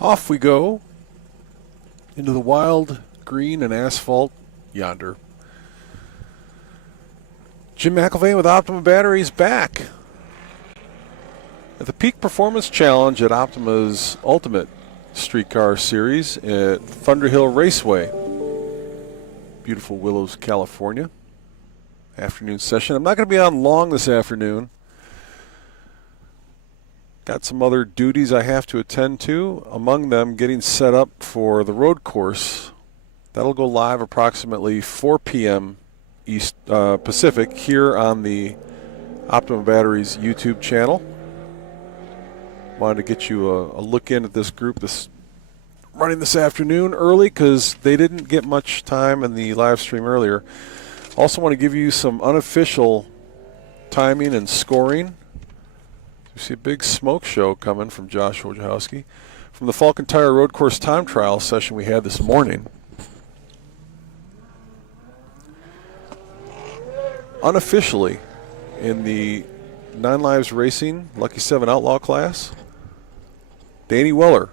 Off we go into the wild green and asphalt yonder. Jim McIlvain with Optima Batteries back at the Peak Performance Challenge at Optima's Ultimate Streetcar Series at Thunderhill Raceway. Beautiful Willows, California. Afternoon session. I'm not going to be on long this afternoon. Got some other duties I have to attend to, among them getting set up for the road course. That'll go live approximately 4 p.m. East Pacific here on the Optima Batteries YouTube channel. Wanted to get you a look in at this group running this afternoon early because they didn't get much time in the live stream earlier. Also want to give you some unofficial timing and scoring. You see a big smoke show coming from Josh Wojciechowski from the Falcon Tire Road Course time trial session we had this morning. Unofficially, in the 9 Lives Racing Lucky 7 Outlaw class, Danny Weller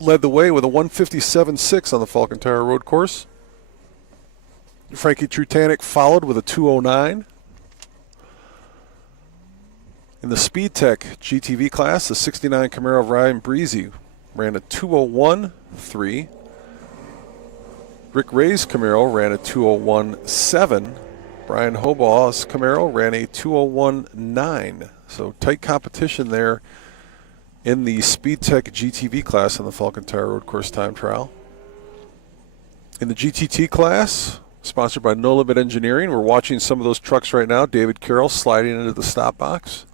led the way with a 157.6 on the Falcon Tire Road Course. Frankie Trutanek followed with a 209. In the Speed Tech GTV class, the 69 Camaro of Ryan Breezy ran a 201.3. Rick Ray's Camaro ran a 201.7. Brian Hobaugh's Camaro ran a 201.9. So tight competition there in the Speed Tech GTV class in the Falcon Tire Road Course time trial. In the GTT class, sponsored by No Limit Engineering, we're watching some of those trucks right now. David Carroll sliding into the stop box.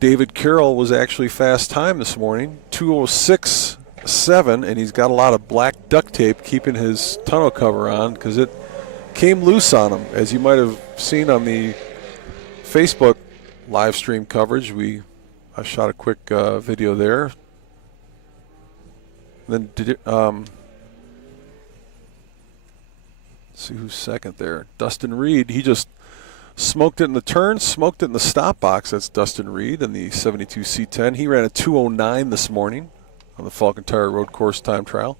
David Carroll was actually fast time this morning, 206.7, and he's got a lot of black duct tape keeping his tonneau cover on because it came loose on him. As you might have seen on the Facebook live stream coverage, I shot a quick video there. Then let's see who's second there. Dustin Reed, he just smoked it in the turn, smoked it in the stop box. That's Dustin Reed in the 72 C10. He ran a 209 this morning on the Falcon Tire Road Course time trial.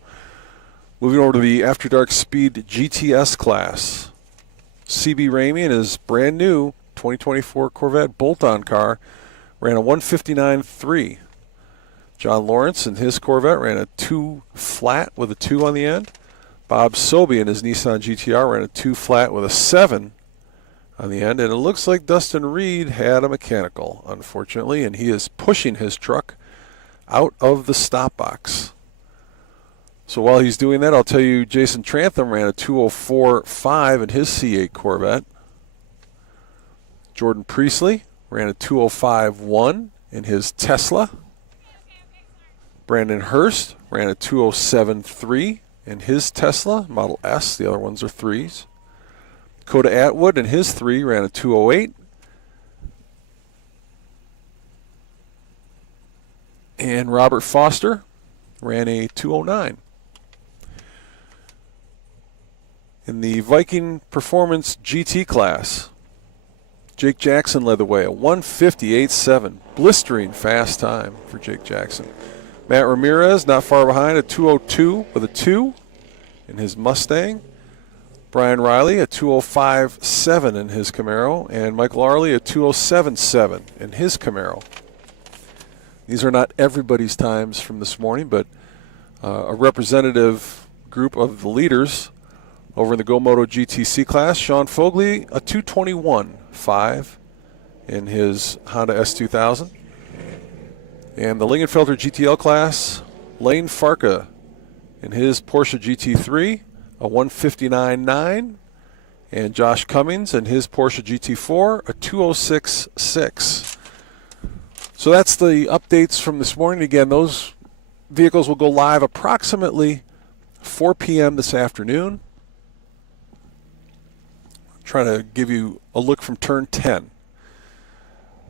Moving over to the After Dark Speed GTS class. CB Ramey and his brand new 2024 Corvette bolt-on car ran a 159.3. John Lawrence and his Corvette ran a 2 flat with a 2 on the end. Bob Sobey and his Nissan GTR ran a 2 flat with a 7 on the end. And it looks like Dustin Reed had a mechanical, unfortunately, and he is pushing his truck out of the stop box. So while he's doing that, I'll tell you Jason Trantham ran a 204.5 in his C8 Corvette. Jordan Priestley ran a 205.1 in his Tesla. Brandon Hurst ran a 207.3 in his Tesla Model S. The other ones are 3s. Coda Atwood in his 3 ran a 208. And Robert Foster ran a 209. In the Viking Performance GT class, Jake Jackson led the way, a 158.7, blistering fast time for Jake Jackson. Matt Ramirez not far behind, a 202 with a 2 in his Mustang. Brian Riley, a 205.7 in his Camaro, and Michael Arley, a 207.7 in his Camaro. These are not everybody's times from this morning, but a representative group of the leaders over in the Go Moto GTC class. Sean Fogley, a 221.5 in his Honda S2000. And the Lingenfelter GTL class, Lane Farka in his Porsche GT3, a 159.9. And Josh Cummings in his Porsche GT4, a 206.6. So that's the updates from this morning. Again, those vehicles will go live approximately 4 p.m. this afternoon. Trying to give you a look from turn 10.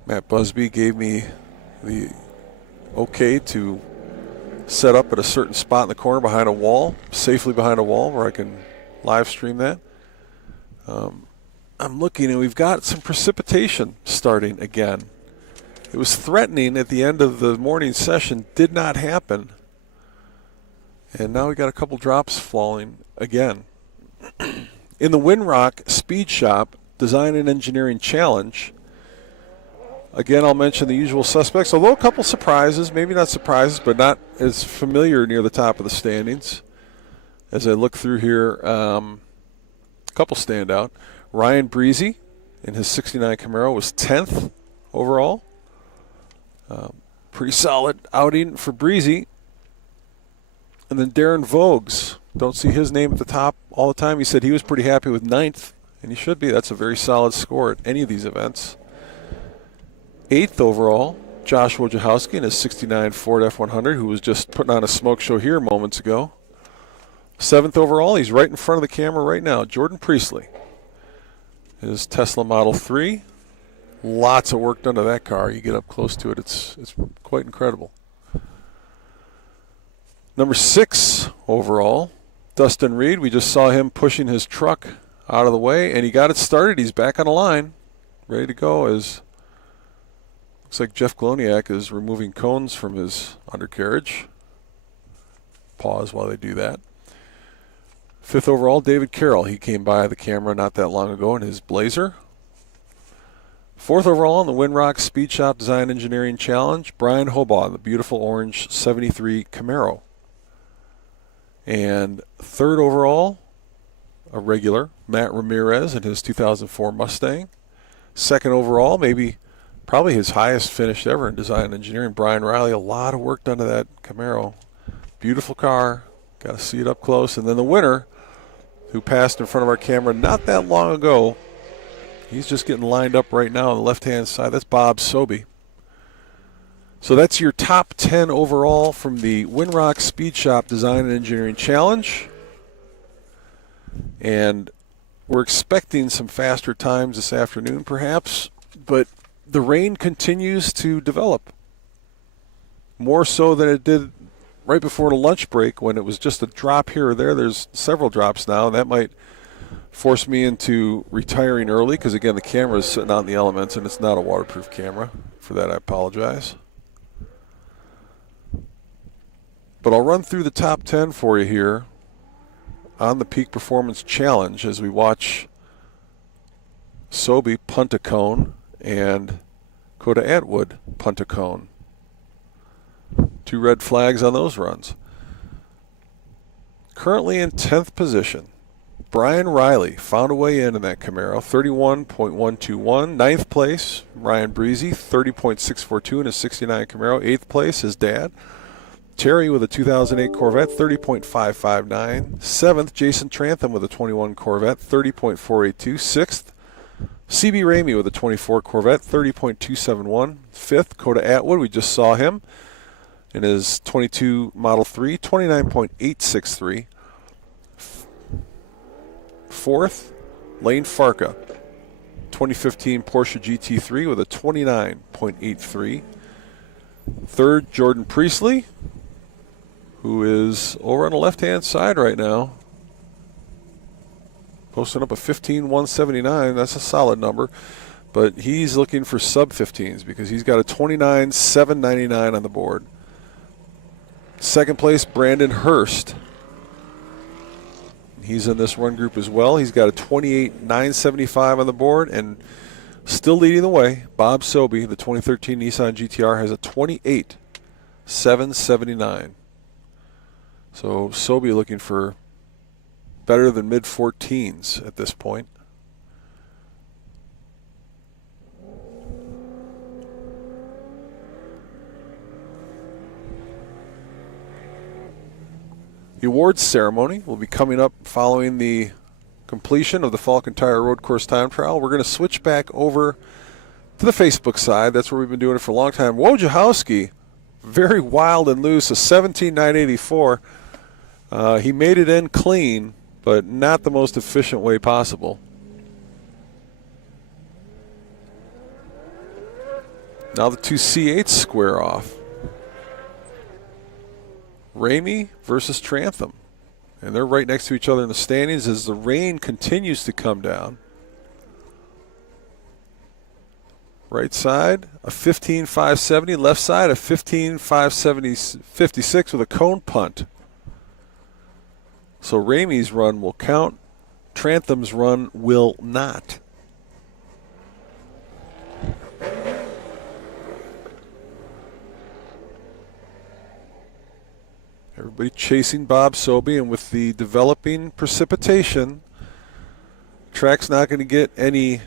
Matt Busby gave me the okay to set up at a certain spot in the corner behind a wall, safely behind a wall where I can live stream that. I'm looking, and we've got some precipitation starting again. It was threatening at the end of the morning session, did not happen. And now we got a couple drops falling again. In the Winrock Speed Shop Design and Engineering Challenge, again, I'll mention the usual suspects, although a couple surprises, maybe not surprises, but not as familiar near the top of the standings. As I look through here, a couple stand out. Ryan Breezy in his 69 Camaro was 10th overall. Pretty solid outing for Breezy. And then Darren Voges, don't see his name at the top all the time. He said he was pretty happy with 9th, and he should be. That's a very solid score at any of these events. 8th overall, Josh Wojciechowski in his 69 Ford F100, who was just putting on a smoke show here moments ago. 7th overall, he's right in front of the camera right now, Jordan Priestley. His Tesla Model 3. Lots of work done to that car. You get up close to it, it's quite incredible. Number 6 overall, Dustin Reed. We just saw him pushing his truck out of the way, and he got it started. He's back on the line, ready to go. As looks like Jeff Gloniak is removing cones from his undercarriage. Pause while they do that. 5th overall, David Carroll. He came by the camera not that long ago in his Blazer. 4th overall in the Winrock Speed Shop Design Engineering Challenge, Brian Hobaugh, the beautiful orange 73 Camaro. And 3rd overall, a regular, Matt Ramirez in his 2004 Mustang. 2nd overall, probably his highest finish ever in design and engineering, Brian Riley. A lot of work done to that Camaro. Beautiful car. Got to see it up close. And then the winner, who passed in front of our camera not that long ago, he's just getting lined up right now on the left-hand side. That's Bob Sobey. So that's your top 10 overall from the Winrock Speed Shop Design and Engineering Challenge. And we're expecting some faster times this afternoon perhaps, but the rain continues to develop. More so than it did right before the lunch break when it was just a drop here or there. There's several drops now, and that might force me into retiring early because, again, the camera is sitting out in the elements, and it's not a waterproof camera. For that, I apologize. But I'll run through the top 10 for you here on the Peak Performance Challenge as we watch Sobey punt a cone and Coda Atwood punt a cone. 2 red flags on those runs. Currently in 10th position, Brian Riley found a way in that Camaro, 31.121. 9th place, Ryan Breezy, 30.642 in his 69 Camaro. 8th place, his dad, Terry with a 2008 Corvette, 30.559. 7th, Jason Trantham with a 21 Corvette, 30.482. 6th, CB Ramey with a 24 Corvette, 30.271. 5th, Coda Atwood, we just saw him in his 22 Model 3, 29.863. 4th, Lane Farka, 2015 Porsche GT3 with a 29.83. 3rd, Jordan Priestley, who is over on the left-hand side right now, posting up a 15.179. That's a solid number, but he's looking for sub-15s because he's got a 29.799 on the board. 2nd place, Brandon Hurst. He's in this run group as well. He's got a 28.975 on the board, and still leading the way, Bob Sobey, the 2013 Nissan GTR, has a 28.779. So Sobey looking for better than mid-14s at this point. The awards ceremony will be coming up following the completion of the Falcon Tire Road Course Time Trial. We're going to switch back over to the Facebook side. That's where we've been doing it for a long time. Wojciechowski, very wild and loose, a 17.984. He made it in clean, but not the most efficient way possible. Now the 2 C8s square off. Ramey versus Trantham. And they're right next to each other in the standings as the rain continues to come down. Right side, a 15.570. Left side, a 15.556 with a cone punt. So Ramey's run will count. Trantham's run will not. Everybody chasing Bob Sobey, and with the developing precipitation, track's not going to get any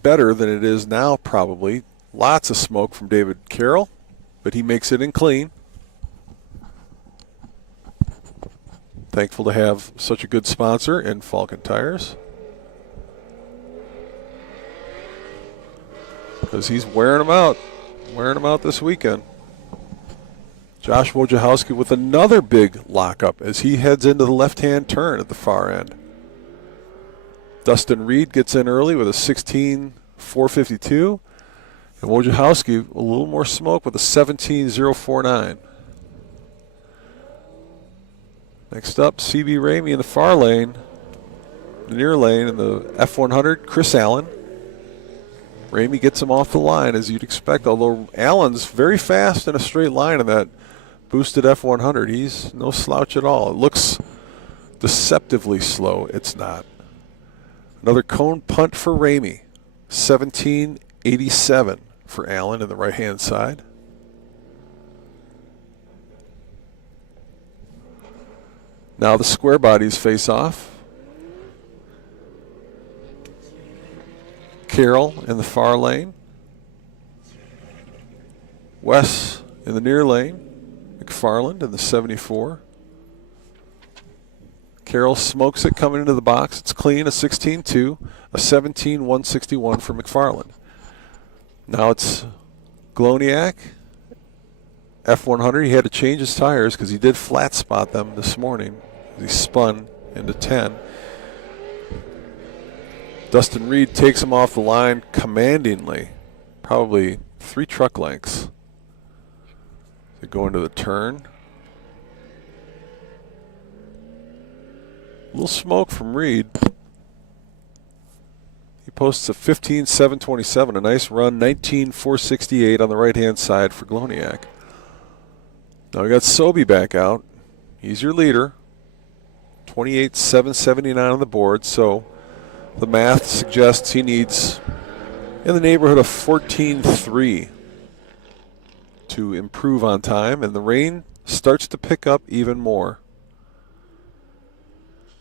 better than it is now, probably. Lots of smoke from David Carroll, but he makes it in clean. Thankful to have such a good sponsor in Falcon Tires, because he's wearing them out this weekend. Josh Wojciechowski with another big lockup as he heads into the left-hand turn at the far end. Dustin Reed gets in early with a 16.452, and Wojciechowski a little more smoke with a 17.049. Next up, CB Ramey in the far lane, the near lane in the F100, Chris Allen. Ramey gets him off the line as you'd expect, although Allen's very fast in a straight line in that boosted F100. He's no slouch at all. It looks deceptively slow. It's not. Another cone punt for Ramey. 17.87 for Allen in the right-hand side. Now the square bodies face off. Carroll in the far lane. Wes in the near lane. McFarland in the 74. Carroll smokes it coming into the box. It's clean, a 16.2, a 17.161 for McFarland. Now it's Gloniak, F100. He had to change his tires because he did flat spot them this morning. He spun into 10. Dustin Reed takes him off the line commandingly, probably 3 truck lengths. They go into the turn. A little smoke from Reed. He posts a 15.727, a nice run, 19.468 on the right-hand side for Gloniak. Now we got Sobey back out. He's your leader. 28.779 on the board, so the math suggests he needs in the neighborhood of 14.3 to improve on time, and the rain starts to pick up even more.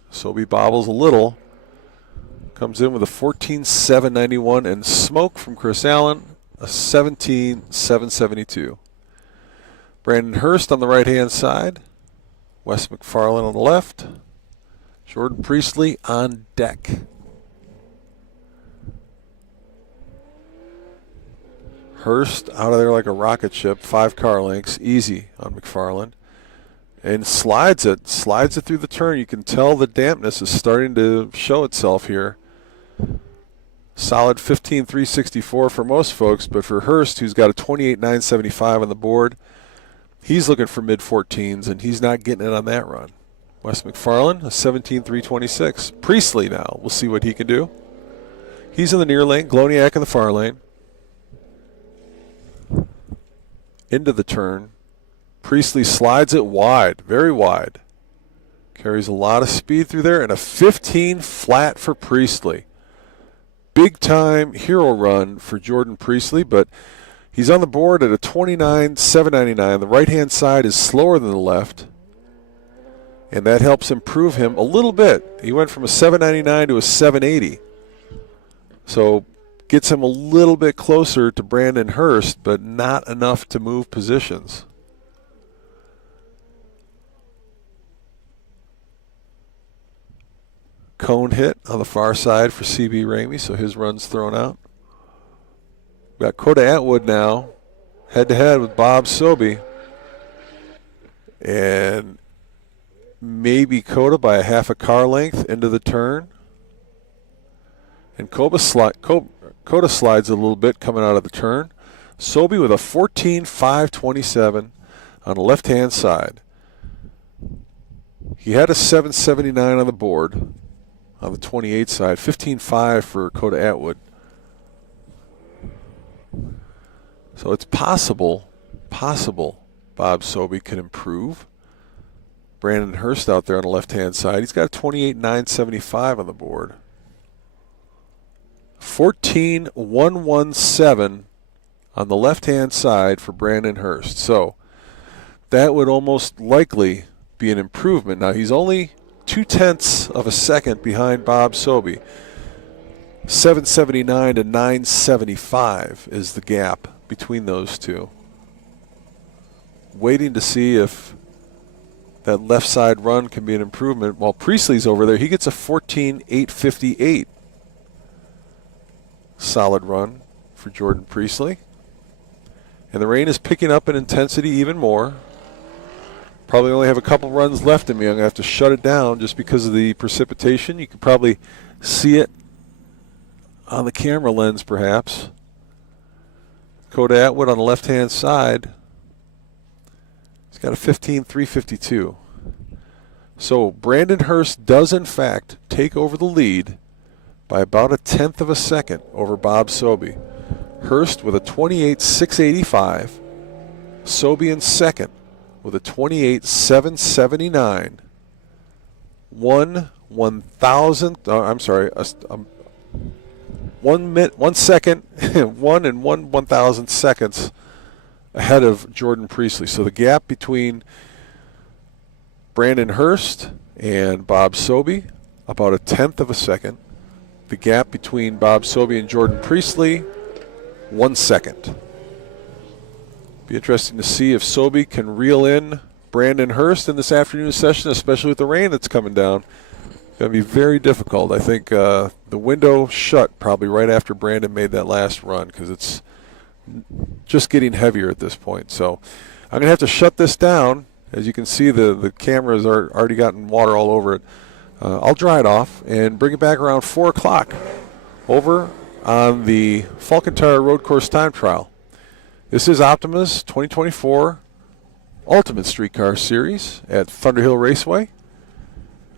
Sobey bobbles a little, comes in with a 14.791, and smoke from Chris Allen, a 17.772. Brandon Hurst on the right-hand side, Wes McFarland on the left, Jordan Priestley on deck. Hurst out of there like a rocket ship, 5 car lengths, easy on McFarland. And slides it through the turn. You can tell the dampness is starting to show itself here. Solid 15.364 for most folks, but for Hurst, who's got a 28.975 on the board, he's looking for mid-14s, and he's not getting it on that run. Wes McFarland, a 17.326. Priestley now, we'll see what he can do. He's in the near lane, Gloniak in the far lane. Into the turn. Priestley slides it wide, very wide. Carries a lot of speed through there, and a 15 flat for Priestley. Big time hero run for Jordan Priestley, but he's on the board at a 29.799. The right-hand side is slower than the left, and that helps improve him a little bit. He went from a 7.99 to a 7.80. So gets him a little bit closer to Brandon Hurst, but not enough to move positions. Cone hit on the far side for CB Ramey, so his run's thrown out. We've got Coda Atwood now, head-to-head with Bob Sobey. And maybe Coda by a half a car length into the turn. And Coda slides a little bit coming out of the turn. Sobey with a 14.527 on the left-hand side. He had a 7.79 on the board on the 28 side. 15.5 for Coda Atwood. So it's possible Bob Sobey can improve. Brandon Hurst out there on the left-hand side. He's got a 28.975 on the board. 14.117 on the left-hand side for Brandon Hurst. So that would almost likely be an improvement. Now, he's only 0.2 of a second behind Bob Sobey. 779 to 975 is the gap between those two. Waiting to see if that left side run can be an improvement. While Priestley's over there, he gets a 14.858. Solid run for Jordan Priestley. And the rain is picking up in intensity even more. Probably only have a couple runs left in me. I'm going to have to shut it down just because of the precipitation. You can probably see it on the camera lens, perhaps. Coda Atwood on the left-hand side. He's got a 15.352. So Brandon Hurst does, in fact, take over the lead by about 1/10 of a second over Bob Sobey. Hurst with a 28.685. Sobey in second with a 28.779. 1 second, 1 and 1/1000 seconds ahead of Jordan Priestley. So the gap between Brandon Hurst and Bob Sobey, about 1/10 of a second. The gap between Bob Sobey and Jordan Priestley, 1 second. Be interesting to see if Sobey can reel in Brandon Hurst in this afternoon session, especially with the rain that's coming down. It's going to be very difficult. I think the window shut probably right after Brandon made that last run because it's just getting heavier at this point. So I'm going to have to shut this down. As you can see, the cameras are already gotten water all over it. I'll dry it off and bring it back around 4 o'clock over on the Falcon Tire Road Course Time Trial. This is Optima's 2024 Ultimate Streetcar Series at Thunderhill Raceway.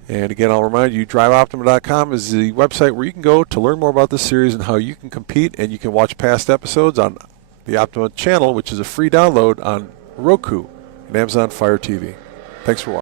And again, I'll remind you, DriveOptima.com is the website where you can go to learn more about this series and how you can compete, and you can watch past episodes on the Optima channel, which is a free download on Roku and Amazon Fire TV. Thanks for watching.